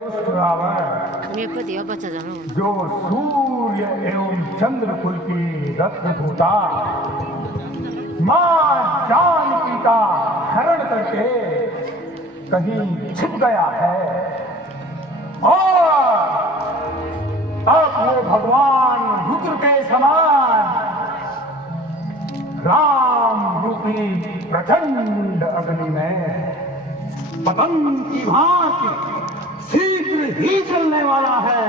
रावण जो सूर्य एवं चंद्र कुल की रत्नभूता मां जानकी का हरण करके कहीं छिप गया है और अब वो भगवान रुद्र के समान राम रूपी प्रचंड अग्नि में पतंग की भांति शीघ्र ही चलने वाला है।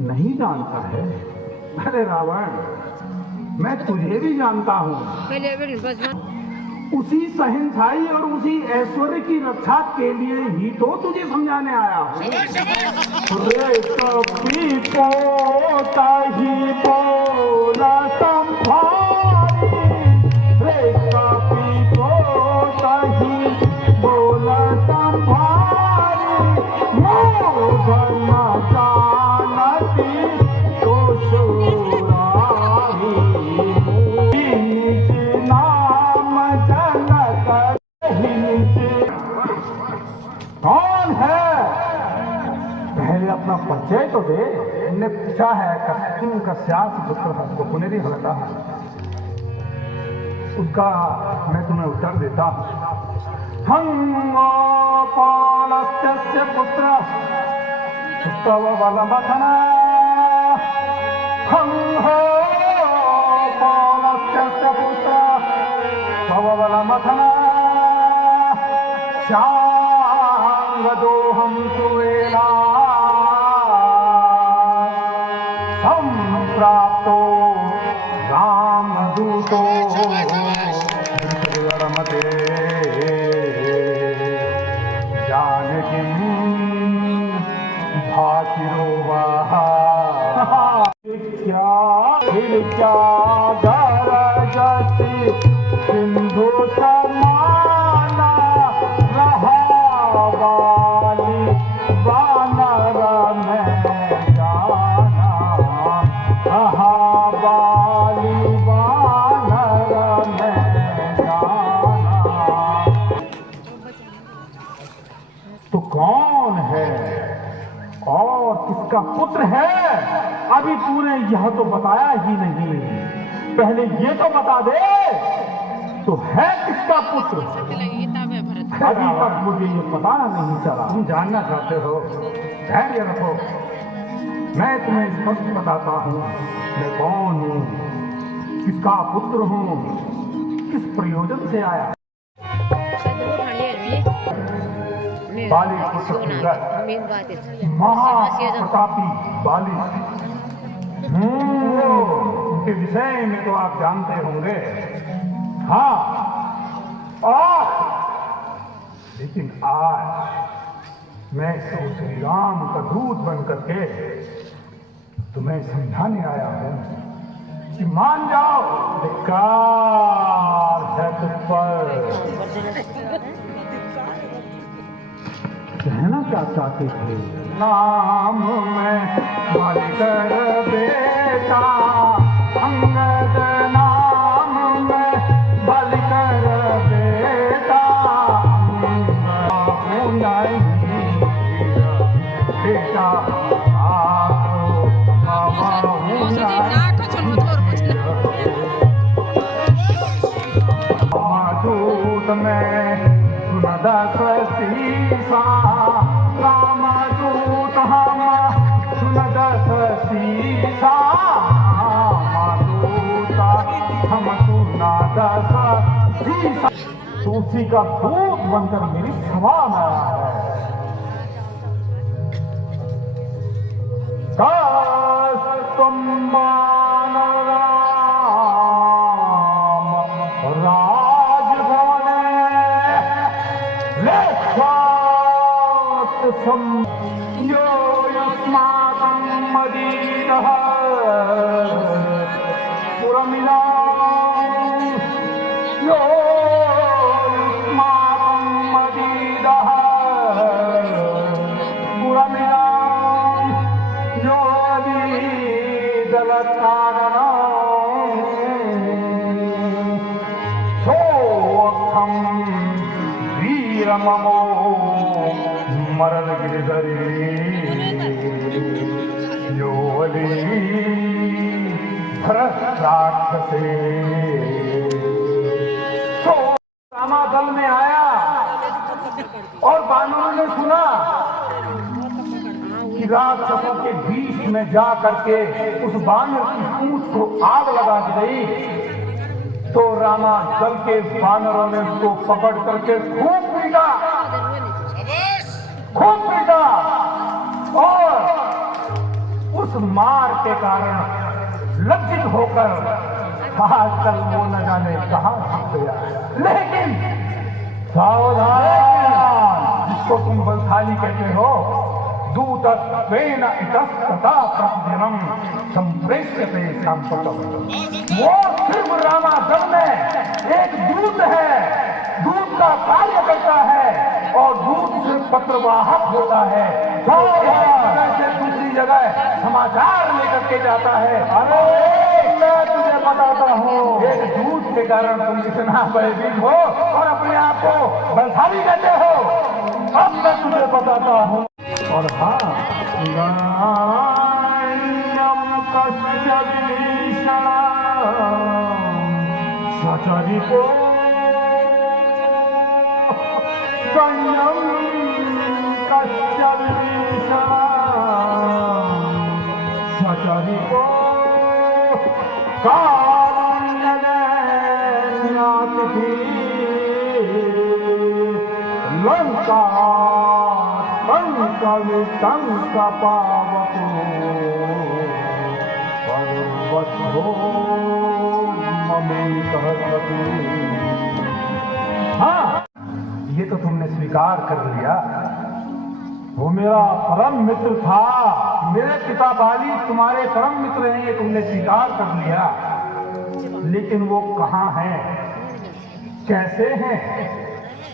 नहीं जानता है? अरे रावण, मैं तुझे भी जानता हूँ। उसी सहनशाही और उसी ऐश्वर्य की रक्षा के लिए ही तो तुझे समझाने आया हूँ। रे कपी पोता ही बोला संभारी, रे कपी पोता ही बोला संभारी, मोहना जानती तो सुराही, कौन है? पहले अपना परिचय तो दे। ने पूछा है कस्म का स्यास पुत्र को पुनेरी हलता है, उसका मैं तुम्हें उत्तर देता हूँ। हम पालस्य पुत्र सुस्तव वलमथना, हम हो पालस्य पुत्र तव वलमथना, शांगदोहम सुवेला संप्राप्तो रामदूतो रमते जानकीं भासिरो वाहा क्या गरजति सिंधु समाना रहा वाली वानर में जाना, रहा वाली वानर में जाना। तो कौन है और किसका पुत्र है? अभी तूने यह तो बताया ही नहीं। पहले ये तो बता दे, तो है किसका पुत्र? अभी तक मुझे ये पता नहीं चला। तुम जानना चाहते हो? धैर्य रखो, मैं तुम्हें स्पष्ट बताता हूँ मैं कौन हूँ, किसका पुत्र हूँ, किस प्रयोजन से आया। बाली पुत्र महाप्रतापी बाली, उनके विषय में तो आप जानते होंगे। हाँ, लेकिन आज मैं तो श्री राम का दूत बन करके तुम्हें समझाने आया हूं कि मान जाओ, धिक्कार है तुझ पर। कहना क्या चाहते थे? नाम में मालिक दे उसी का दूत बनकर मेरी सभा में आया है। तुम यो युष्माकं मदीनः पुरमिला यो युष्माकं मदीनः पुरमिला यो दलतारणा सोऽर्थं वीरममो मरण गिरिधरी योली राक्षसे। तो रामा दल में आया और वानरों ने सुना कि राक्षसों के बीच में जा करके उस वानर की पूंछ को आग लगा दी गई। तो रामा दल के वानरों ने उसको पकड़ करके खूब पीटा और उस मार के कारण लज्जित होकर आजकल वो न जाने कहां छुप गया। लेकिन सावधान, जिसको तुम बलशाली कहते हो, दूतत्वेन इतस्ततः प्रतिदिनं संप्रेष्यते सांप्रतम्। वो सिर्फ रामादल में एक दूत है, दूत का कार्य करता है और दूत सिर्फ पत्रवाहक होता है। से दूसरी जगह समाचार लेकर के जाता है। अरे मैं तुझे बताता हूँ, एक दूत के कारण तुम इतना भयभीत हो और अपने आप को बलशाली कहते हो। अब मैं तुझे बताता हूँ। और हाँ, सचरितो संयम कस्य विभीषणं सचरितो कारुण्यनातिथि लंका पावको पर्वतो ममेतः प्रति। हाँ, ये तो तुमने स्वीकार कर लिया। वो मेरा परम मित्र था, मेरे पिता बाली तुम्हारे परम मित्र हैं, ये तुमने स्वीकार कर लिया। लेकिन वो कहाँ हैं, कैसे हैं,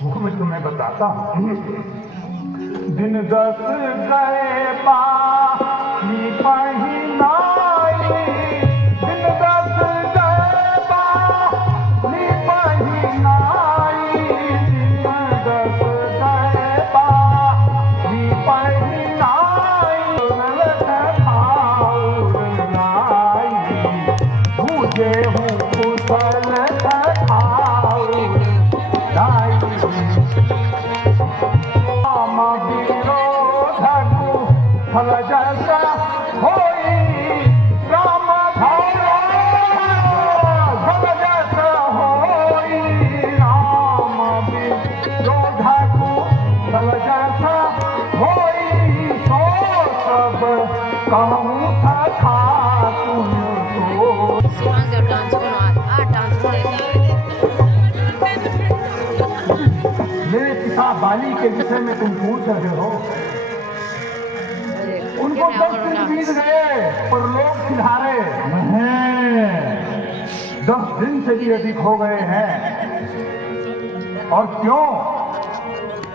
वो मैं तुम्हें बताता हूँ। दिन 10 गए पानी पहिनाई, दिन 10 गए पानी पहिनाई, दिन 10 गए पानी पहिनाई, मुझे हूँ कुशल फल जैसा होई राम फल जैसा होई राम विरोधा को फल जैसा होई सो सब कहूँ था तुमको। मेरे पिता बाली के विषय में तुम पूछ रहे हो। उनको 10 दिन बीत गए पर लोग सिधारे नहीं, 10 दिन से भी अधिक हो गए हैं। और क्यों?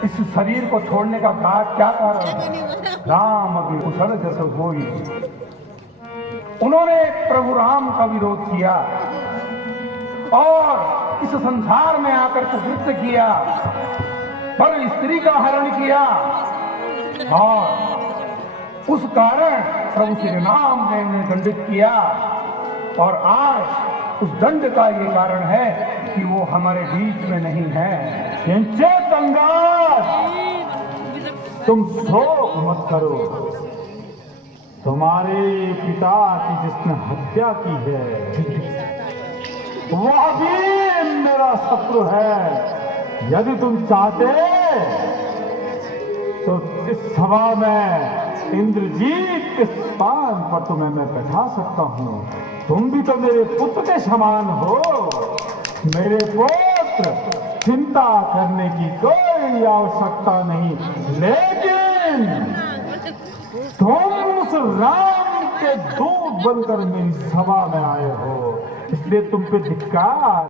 इस शरीर को छोड़ने का क्या कारण है? राम अभी कुशल जैसे होई। उन्होंने प्रभु राम का विरोध किया और इस संसार में आकर कुकृत्य किया, पर स्त्री का हरण किया और उस कारण प्रभु श्री राम ने उन्हें दंडित किया। और आज उस दंड का ये कारण है कि वो हमारे बीच में नहीं है। तुम शोक मत करो, तुम्हारे पिता की जिसने हत्या की है वह भी मेरा शत्रु है। यदि तुम चाहते तो इस सभा में इंद्रजीत के स्थान पर तुम्हें मैं बैठा सकता हूं। तुम भी तो मेरे पुत्र के समान हो। मेरे पुत्र, चिंता करने की कोई आवश्यकता नहीं। लेकिन तुम उस राम के दूत बनकर मेरी सभा में आए हो, इसलिए तुम पे धिक्कार।